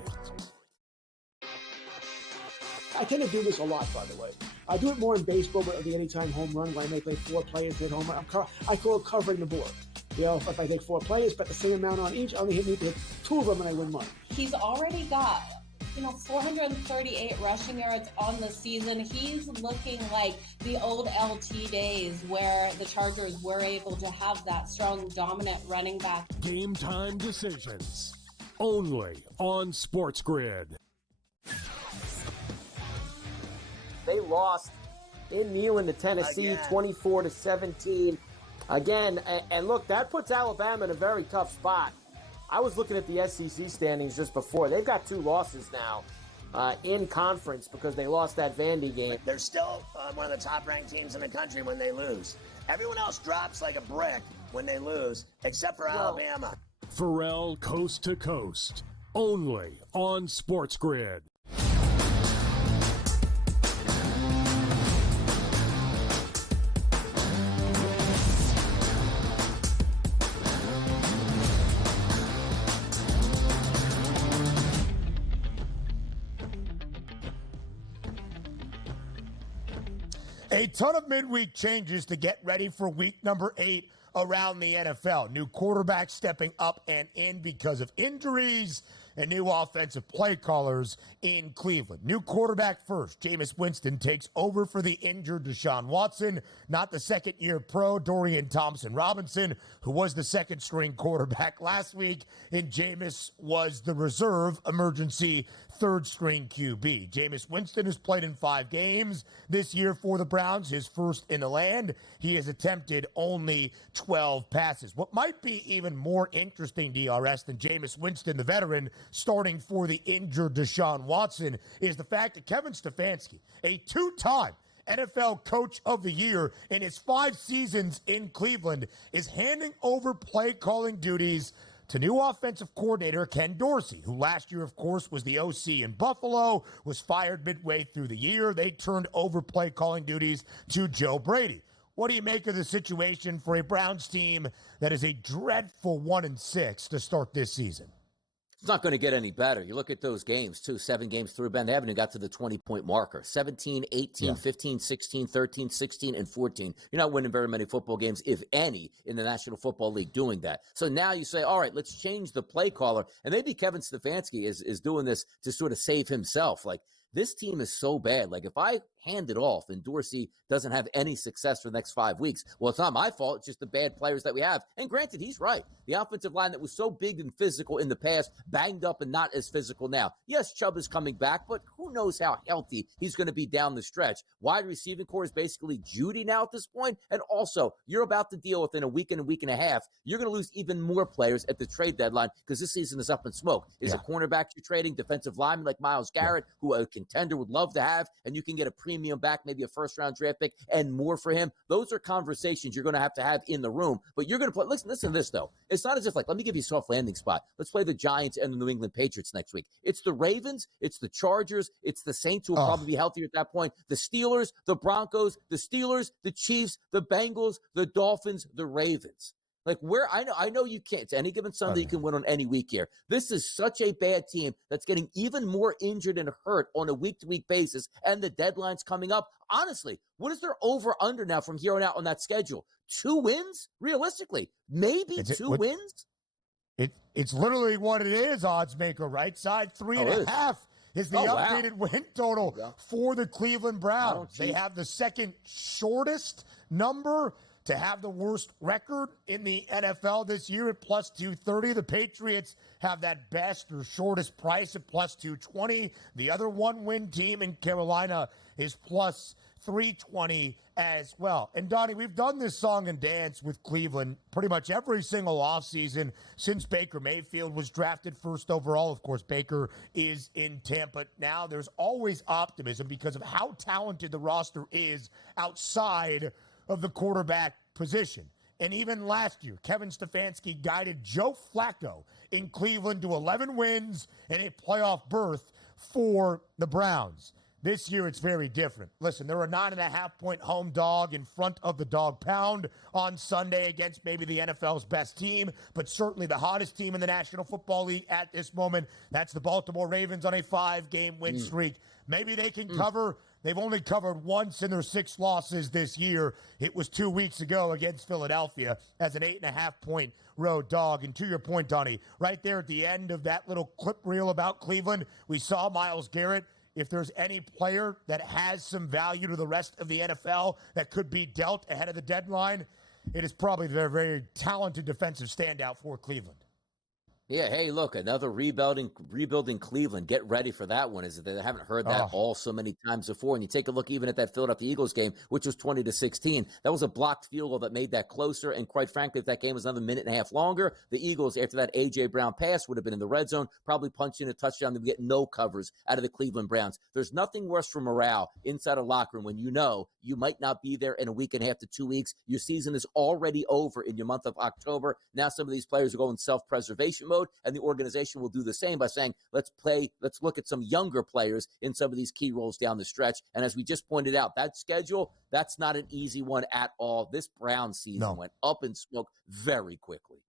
I tend to do this a lot, by the way. I do it more in baseball with the anytime home run, where I may play 4 players hit home run. I call it covering the board. You know, if I take 4 players, bet the same amount on each, I only need to hit 2 of them and I win money. He's already got, 438 rushing yards on the season. He's looking like the old LT days where the Chargers were able to have that strong, dominant running back. Game time decisions. Only on SportsGrid. They lost in Neyland to Tennessee, 24-17. Again, and look, that puts Alabama in a very tough spot. I was looking at the SEC standings just before. They've got 2 losses now in conference because they lost that Vandy game. They're still one of the top-ranked teams in the country when they lose. Everyone else drops like a brick when they lose, except for Alabama. Pharrell Coast to Coast. Only on SportsGrid. A ton of midweek changes to get ready for week number 8 around the NFL. New quarterbacks stepping up and in because of injuries, and new offensive play callers in Cleveland. New quarterback first. Jameis Winston takes over for the injured Deshaun Watson, not the second-year pro Dorian Thompson-Robinson, who was the second-string quarterback last week, and Jameis was the reserve emergency third-string QB. Jameis Winston has played in 5 games this year for the Browns, his first in the land. He has attempted only 12 passes. What might be even more interesting, DRS, than Jameis Winston, the veteran, starting for the injured Deshaun Watson, is the fact that Kevin Stefanski, a 2-time NFL Coach of the Year in his 5 seasons in Cleveland, is handing over play-calling duties to new offensive coordinator Ken Dorsey, who last year, of course, was the OC in Buffalo, was fired midway through the year. They turned over play-calling duties to Joe Brady. What do you make of the situation for a Browns team that is a dreadful 1-6 to start this season? It's not going to get any better. You look at those games, too. 7 games through, Ben. They haven't even got to the 20-point marker. 17, 18, 15, 16, 13, 16, and 14. You're not winning very many football games, if any, in the National Football League doing that. So now you say, all right, let's change the play caller. And maybe Kevin Stefanski is doing this to sort of save himself. Like, this team is so bad. Like, if I hand it off and Dorsey doesn't have any success for the next 5 weeks, well, it's not my fault. It's just the bad players that we have. And granted, he's right. The offensive line that was so big and physical in the past, banged up and not as physical now. Yes, Chubb is coming back, but who knows how healthy he's going to be down the stretch. Wide receiving core is basically Judy now at this point. And also, you're about to deal with in a week and a half, you're going to lose even more players at the trade deadline because this season is up in smoke. Is it cornerback you're trading, defensive lineman like Myles Garrett, who a contender would love to have, and you can get a premium back, maybe a first-round draft pick, and more for him? Those are conversations you're going to have in the room. But you're going to play. Listen to this, though. It's not as if, like, let me give you a soft landing spot. Let's play the Giants and the New England Patriots next week. It's the Ravens. It's the Chargers. It's the Saints, who will probably be healthier at that point. The Steelers, the Broncos, the Steelers, the Chiefs, the Bengals, the Dolphins, the Ravens. Like, where I know you can't. Any given Sunday, you can win on any week here. This is such a bad team that's getting even more injured and hurt on a week-to-week basis, and the deadline's coming up. Honestly, what is their over-under now from here on out on that schedule? 2 wins? Realistically, maybe 2 wins? It's literally what it is, odds maker, right side. 3.5 is the updated win total for the Cleveland Browns. They have the second shortest number to have the worst record in the NFL this year at plus 230. The Patriots have that best or shortest price at plus 220. The other 1-win team in Carolina is plus 320 as well. And Donnie, we've done this song and dance with Cleveland pretty much every single offseason since Baker Mayfield was drafted first overall. Of course, Baker is in Tampa now. There's always optimism because of how talented the roster is outside of the quarterback position. And even last year, Kevin Stefanski guided Joe Flacco in Cleveland to 11 wins and a playoff berth for the Browns. This year, it's very different. Listen, they're a 9.5-point home dog in front of the dog pound on Sunday against maybe the NFL's best team, but certainly the hottest team in the National Football League at this moment. That's the Baltimore Ravens on a 5-game win streak. Maybe they can cover. They've only covered once in their 6 losses this year. It was 2 weeks ago against Philadelphia as an 8.5-point road dog. And to your point, Donnie, right there at the end of that little clip reel about Cleveland, we saw Myles Garrett. If there's any player that has some value to the rest of the NFL that could be dealt ahead of the deadline, it is probably their very talented defensive standout for Cleveland. Yeah, hey, look, another rebuilding Cleveland. Get ready for that one. Is that they haven't heard that all so many times before. And you take a look even at that Philadelphia Eagles game, which was 20-16. That was a blocked field goal that made that closer. And quite frankly, if that game was another minute and a half longer, the Eagles, after that A.J. Brown pass, would have been in the red zone, probably punching a touchdown. They would get no covers out of the Cleveland Browns. There's nothing worse for morale inside a locker room when you know you might not be there in a week and a half to 2 weeks. Your season is already over in your month of October. Now some of these players are going self-preservation mode. And the organization will do the same by saying, let's look at some younger players in some of these key roles down the stretch. And as we just pointed out, that schedule, that's not an easy one at all. This Brown season went up in smoke very quickly.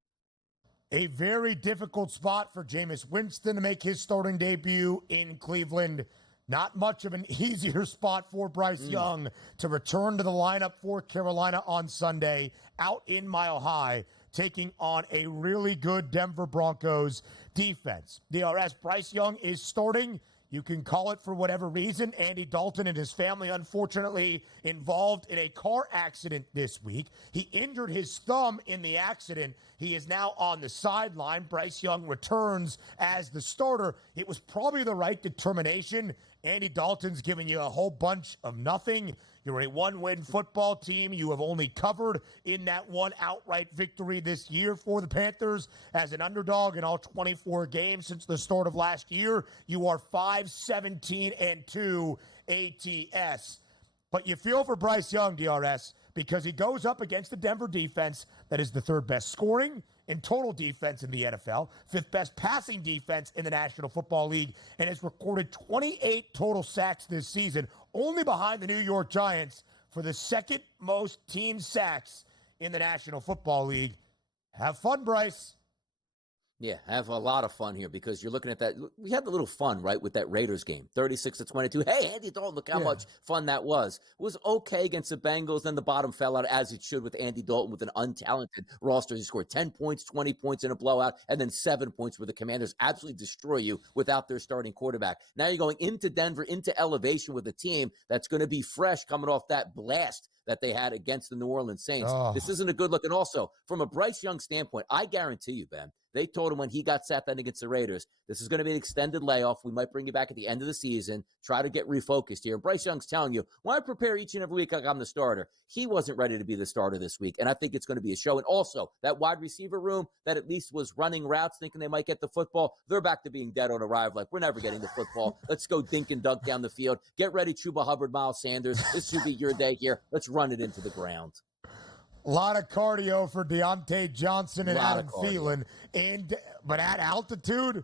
A very difficult spot for Jameis Winston to make his starting debut in Cleveland. Not much of an easier spot for Bryce Young to return to the lineup for Carolina on Sunday out in Mile High, taking on a really good Denver Broncos defense. DRS, Bryce Young is starting. You can call it for whatever reason. Andy Dalton and his family, unfortunately, involved in a car accident this week. He injured his thumb in the accident. He is now on the sideline. Bryce Young returns as the starter. It was probably the right determination. Andy Dalton's giving you a whole bunch of nothing. You're a one-win football team. You have only covered in that one outright victory this year for the Panthers as an underdog in all 24 games since the start of last year. You are 5-17-2 ATS. But you feel for Bryce Young, DRS, because he goes up against the Denver defense that is the third best scoring in total defense in the NFL, fifth best passing defense in the National Football League, and has recorded 28 total sacks this season, only behind the New York Giants for the second most team sacks in the National Football League. Have fun, Bryce. Yeah, have a lot of fun here because you're looking at that. We had a little fun, right, with that Raiders game, 36-22. Hey, Andy Dalton, look how much fun that was. It was okay against the Bengals. Then the bottom fell out as it should with Andy Dalton with an untalented roster. He scored 10 points, 20 points in a blowout, and then 7 points where the Commanders absolutely destroy you without their starting quarterback. Now you're going into Denver, into elevation with a team that's going to be fresh coming off that blast that they had against the New Orleans Saints. This isn't a good look. And also, from a Bryce Young standpoint, I guarantee you, Ben, they told him when he got sat down against the Raiders, this is going to be an extended layoff. We might bring you back at the end of the season, try to get refocused here. And Bryce Young's telling you, why prepare each and every week like I'm the starter? He wasn't ready to be the starter this week, and I think it's going to be a show. And also, that wide receiver room that at least was running routes, thinking they might get the football, they're back to being dead on arrival. Like, we're never getting the football. Let's go dink and dunk down the field. Get ready, Chuba Hubbard, Miles Sanders. This should be your day here. Let's run it into the ground. A lot of cardio for Deontay Johnson and Adam Thielen. But at altitude,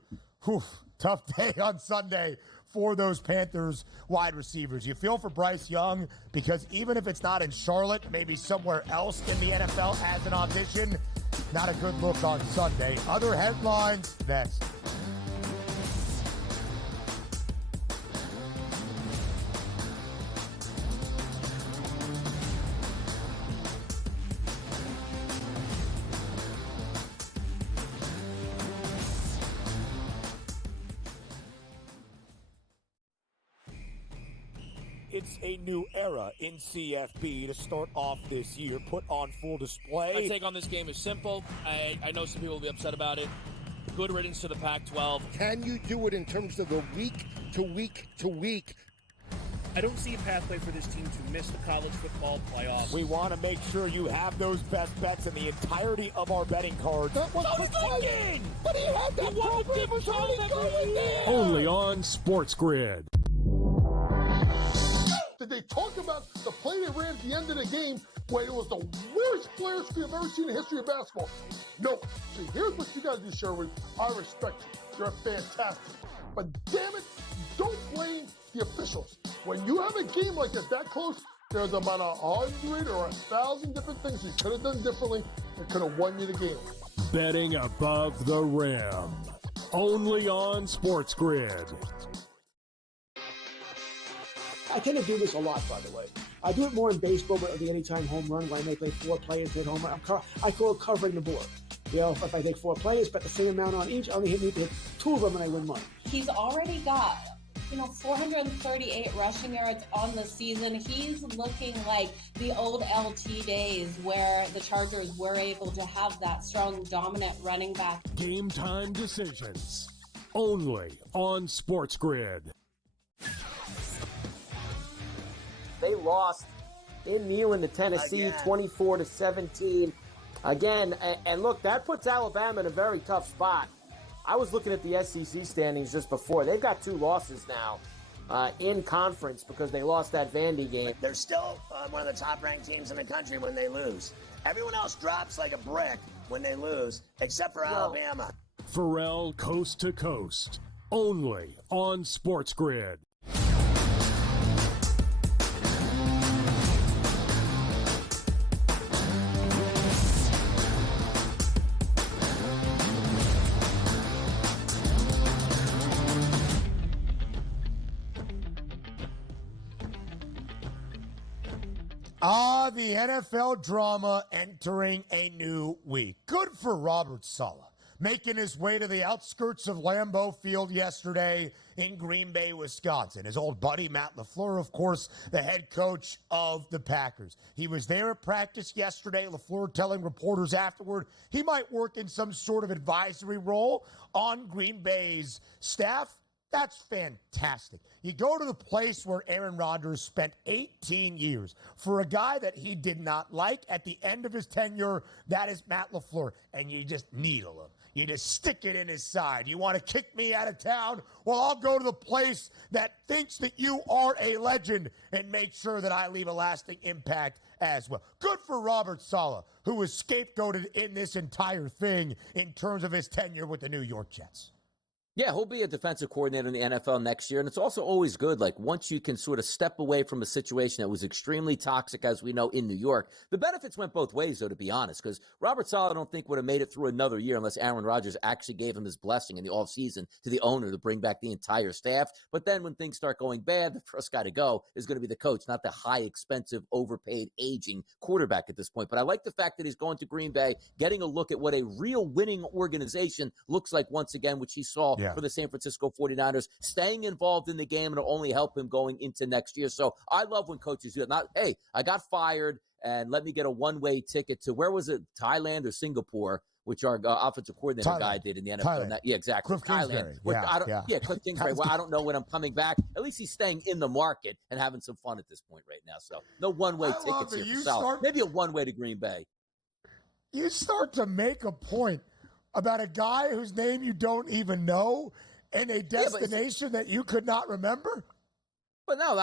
tough day on Sunday for those Panthers wide receivers. You feel for Bryce Young because even if it's not in Charlotte, maybe somewhere else in the NFL as an audition, not a good look on Sunday. Other headlines next. It's a new era in CFB to start off this year, put on full display. My take on this game is simple. I know some people will be upset about it. Good riddance to the Pac-12. Can you do it in terms of the week to week to week? I don't see a pathway for this team to miss the college football playoffs. We want to make sure you have those best bets in the entirety of our betting cards. That was going! But he had that program was already going there! Only on SportsGrid. Did they talk about the play they ran at the end of the game when it was the worst player screen I've ever seen in the history of basketball? No. See, here's what you got to do, Sherwood. I respect you. You're fantastic. But damn it, don't blame the officials. When you have a game like that close, there's about 100 or 1,000 different things you could have done differently that could have won you the game. Betting above the rim. Only on SportsGrid. I tend to do this a lot, by the way. I do it more in baseball, but the anytime home run, when I may play 4 players hit home run. I call it covering the board. You know, if I take 4 players, bet the same amount on each, I only need to hit 2 of them and I win money. He's already got 438 rushing yards on the season. He's looking like the old LT days where the Chargers were able to have that strong, dominant running back. Game time decisions. Only on SportsGrid. They lost in Neyland to Tennessee, 24-17. Again, and look, that puts Alabama in a very tough spot. I was looking at the SEC standings just before. They've got 2 losses now in conference because they lost that Vandy game. They're still one of the top-ranked teams in the country when they lose. Everyone else drops like a brick when they lose, except for Alabama. Pharrell Coast to Coast. Only on SportsGrid. The NFL drama entering a new week. Good for Robert Saleh, making his way to the outskirts of Lambeau Field yesterday in Green Bay, Wisconsin. His old buddy, Matt LaFleur, of course, the head coach of the Packers. He was there at practice yesterday. LaFleur telling reporters afterward he might work in some sort of advisory role on Green Bay's staff. That's fantastic. You go to the place where Aaron Rodgers spent 18 years. For a guy that he did not like at the end of his tenure, that is Matt LaFleur. And you just needle him. You just stick it in his side. You want to kick me out of town? Well, I'll go to the place that thinks that you are a legend and make sure that I leave a lasting impact as well. Good for Robert Saleh, who was scapegoated in this entire thing in terms of his tenure with the New York Jets. Yeah, he'll be a defensive coordinator in the NFL next year. And it's also always good, like, once you can sort of step away from a situation that was extremely toxic, as we know, in New York. The benefits went both ways, though, to be honest, because Robert Saleh, I don't think, would have made it through another year unless Aaron Rodgers actually gave him his blessing in the offseason to the owner to bring back the entire staff. But then when things start going bad, the first guy to go is going to be the coach, not the high, expensive, overpaid, aging quarterback at this point. But I like the fact that he's going to Green Bay, getting a look at what a real winning organization looks like once again, which he saw for the San Francisco 49ers, staying involved in the game, and it'll only help him going into next year. So I love when coaches do it. Not, hey, I got fired and let me get a one-way ticket to, where was it, Thailand or Singapore, which our offensive coordinator guy did in the NFL. Yeah, exactly. Cliff Kingsbury. Cliff Kingsbury. Well, I don't know when I'm coming back. At least he's staying in the market and having some fun at this point right now. So no one-way tickets here for Saleh. Maybe a one-way to Green Bay. You start to make a point about a guy whose name you don't even know and a destination that you could not remember? But no,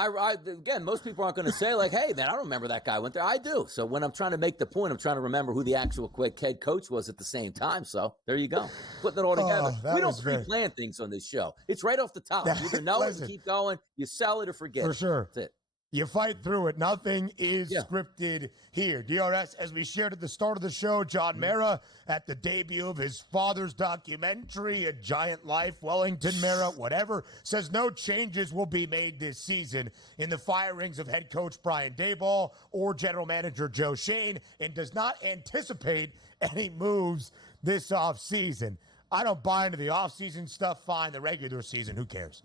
again, most people aren't going to say, like, hey, man, I don't remember that guy went there. I do. So when I'm trying to make the point, I'm trying to remember who the actual head coach was at the same time. So there you go. Putting it all together. We don't pre-plan things on this show. It's right off the top. You either know it and keep going, you sell it or forget it. For sure. That's it. You fight through it. Nothing is scripted here. DRS, as we shared at the start of the show, John Mara at the debut of his father's documentary, A Giant Life, Wellington Mara, whatever, says no changes will be made this season in the firings of head coach Brian Daboll or general manager Joe Schoen, and does not anticipate any moves this offseason. I don't buy into the offseason stuff. Fine, the regular season, who cares?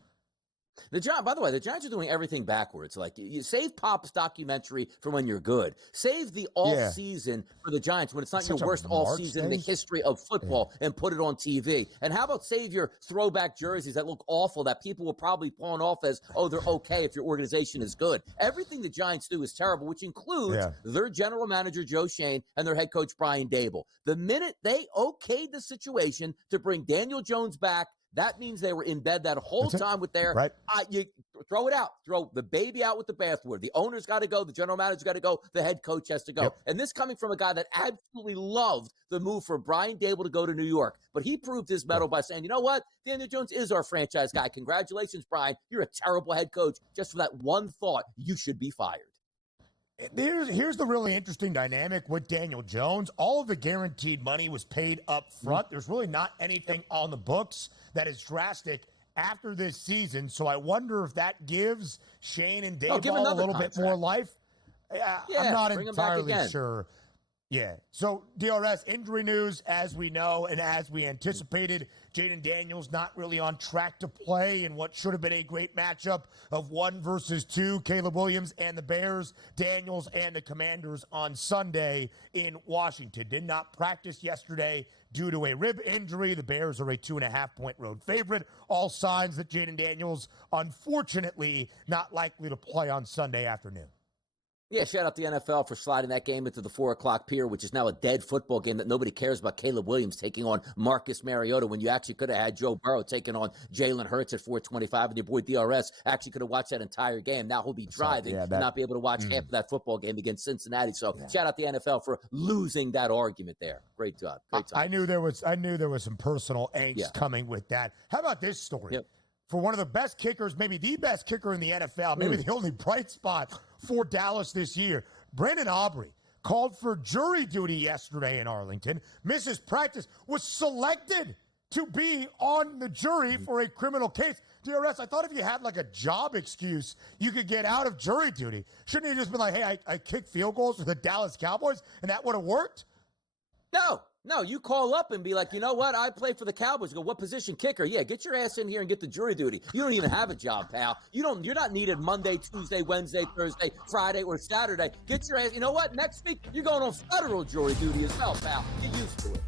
By the way, the Giants are doing everything backwards. Like, you save Pop's documentary for when you're good. Save the off season for the Giants when it's not your worst off season in the history of football and put it on TV. And how about save your throwback jerseys that look awful that people will probably pawn off as, oh, they're okay if your organization is good. Everything the Giants do is terrible, which includes their general manager, Joe Schoen, and their head coach, Brian Daboll. The minute they okayed the situation to bring Daniel Jones back, that means they were in bed that whole time with their, you throw it out, throw the baby out with the bathwater. The owner's got to go. The general manager's got to go. The head coach has to go. And this coming from a guy that absolutely loved the move for Brian Daboll to go to New York. But he proved his mettle by saying, you know what? Daniel Jones is our franchise guy. Congratulations, Brian. You're a terrible head coach. Just for that one thought, you should be fired. Here's the really interesting dynamic with Daniel Jones. All of the guaranteed money was paid up front. There's really not anything on the books that is drastic after this season. So I wonder if that gives Shane and Daboll a little bit more life. I'm not entirely sure. Yeah. So, DRS, injury news, as we know and as we anticipated, Jaden Daniels not really on track to play in what should have been a great matchup of 1 versus 2, Caleb Williams and the Bears, Daniels and the Commanders on Sunday in Washington. Did not practice yesterday due to a rib injury. The Bears are a 2.5-point road favorite. All signs that Jaden Daniels, unfortunately, not likely to play on Sunday afternoon. Yeah, shout out the NFL for sliding that game into the 4 o'clock pier, which is now a dead football game that nobody cares about. Caleb Williams taking on Marcus Mariota when you actually could have had Joe Burrow taking on Jalen Hurts at 4:25, and your boy DRS actually could have watched that entire game. Now he'll be driving and not be able to watch half of that football game against Cincinnati. So shout out the NFL for losing that argument there. Great job. Great job. I knew there was some personal angst coming with that. How about this story? For one of the best kickers, maybe the best kicker in the NFL, maybe the only bright spot for Dallas this year, Brandon Aubrey called for jury duty yesterday in Arlington, misses practice, was selected to be on the jury for a criminal case. DRS, I thought if you had like a job excuse, you could get out of jury duty. Shouldn't you just been like, hey, I kicked field goals for the Dallas Cowboys, and that would have worked? No, you call up and be like, you know what? I play for the Cowboys. Go, what position? Kicker. Yeah, get your ass in here and get the jury duty. You don't even have a job, pal. You're not needed Monday, Tuesday, Wednesday, Thursday, Friday, or Saturday. Get your ass. You know what? Next week, you're going on federal jury duty as well, pal. Get used to it.